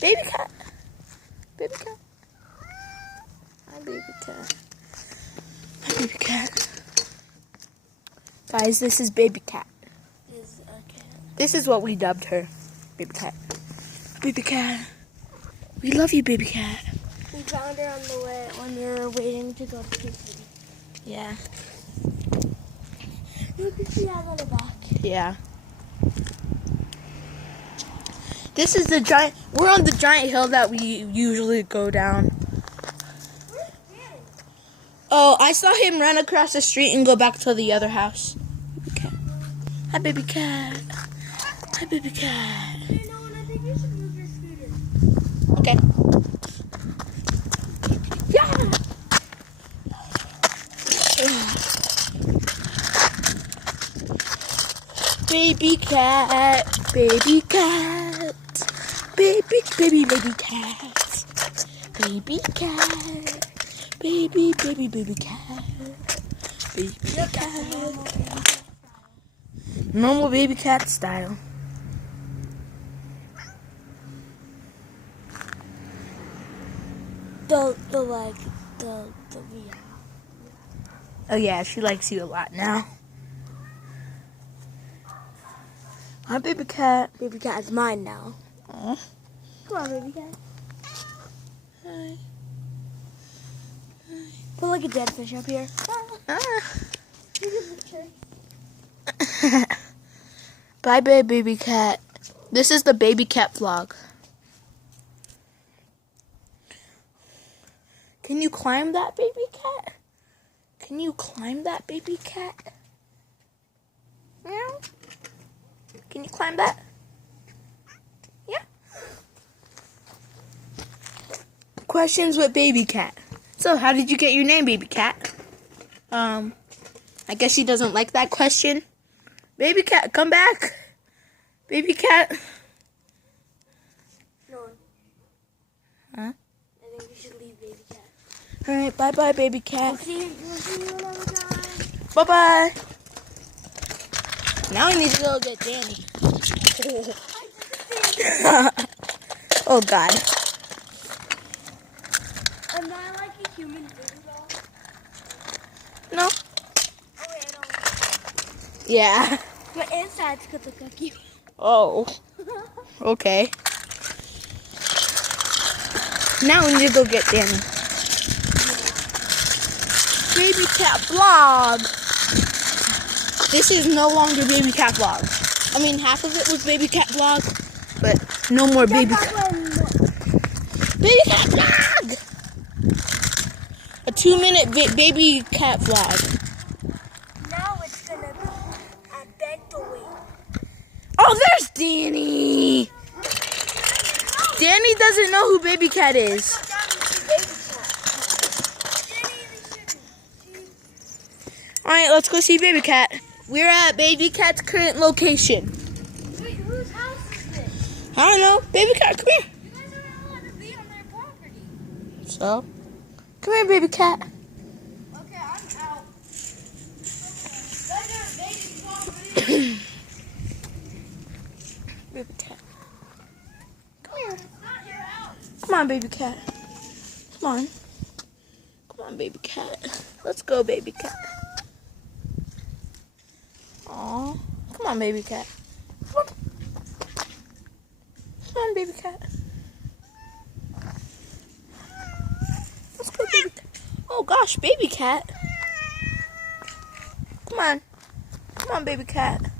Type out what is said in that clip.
Baby cat. Baby cat. Hi, baby cat. Hi, baby cat. Guys, this is baby cat. Is a cat. This is what we dubbed her. Baby cat. Baby cat. We love you, baby cat. We found her on the way when we were waiting to go to the city. Yeah. Look at she has on the back. Yeah. This is the giant. We're on the giant hill that we usually go down. Where's Danny? Oh, I saw him run across the street and go back to the other house. Baby cat. Hi, baby cat. Hi, baby cat. Hey, no, and I think you should move your scooter. Okay. Yeah. Baby cat, baby cat, baby cat, baby cat, baby cat, baby cat. Normal baby cat style. The Oh yeah, she likes you a lot now. Hi, baby cat. baby cat is mine now. Aw. Come on, baby cat. Hi. Put like a dead fish up here. Ah. Bye, baby cat. This is the baby cat vlog. Can you climb that, baby cat? Can you climb that, baby cat? Meow. Can you climb that? Yeah. Questions with baby cat. So, how did you get your name, baby cat? I guess she doesn't like that question. Baby cat, come back. Baby cat. No. Huh? I think we should leave baby cat. Alright, bye-bye, baby cat. We'll see you another time. Bye-bye. Now I need to go get Danny. Oh, God. Am I like a human food doll? No. Oh, wait, I don't. Yeah. My insides could look like you. Oh. Okay. Now we need to go get Danny. Baby cat vlog. This is no longer baby cat vlog. I mean, half of it was baby cat vlog, but no more baby cat. Baby cat vlog. A 2-minute baby cat vlog. Now it's gonna be I beg the way. Oh, there's Danny. Danny doesn't know who baby cat is. Alright, let's go see baby cat. We're at baby cat's current location. Wait, whose house is this? I don't know. Baby cat, come here. You guys are not allowed to be on their property. So, come here, baby cat. Okay, I'm out. Baby Baby cat. Come here. It's not your house. Come on, baby cat. Come on. Come on, baby cat. Let's go, baby cat. Aw. Come on, baby cat. Come on. Come on, baby cat. Let's go, baby cat. Oh, gosh, baby cat. Come on. Come on, baby cat.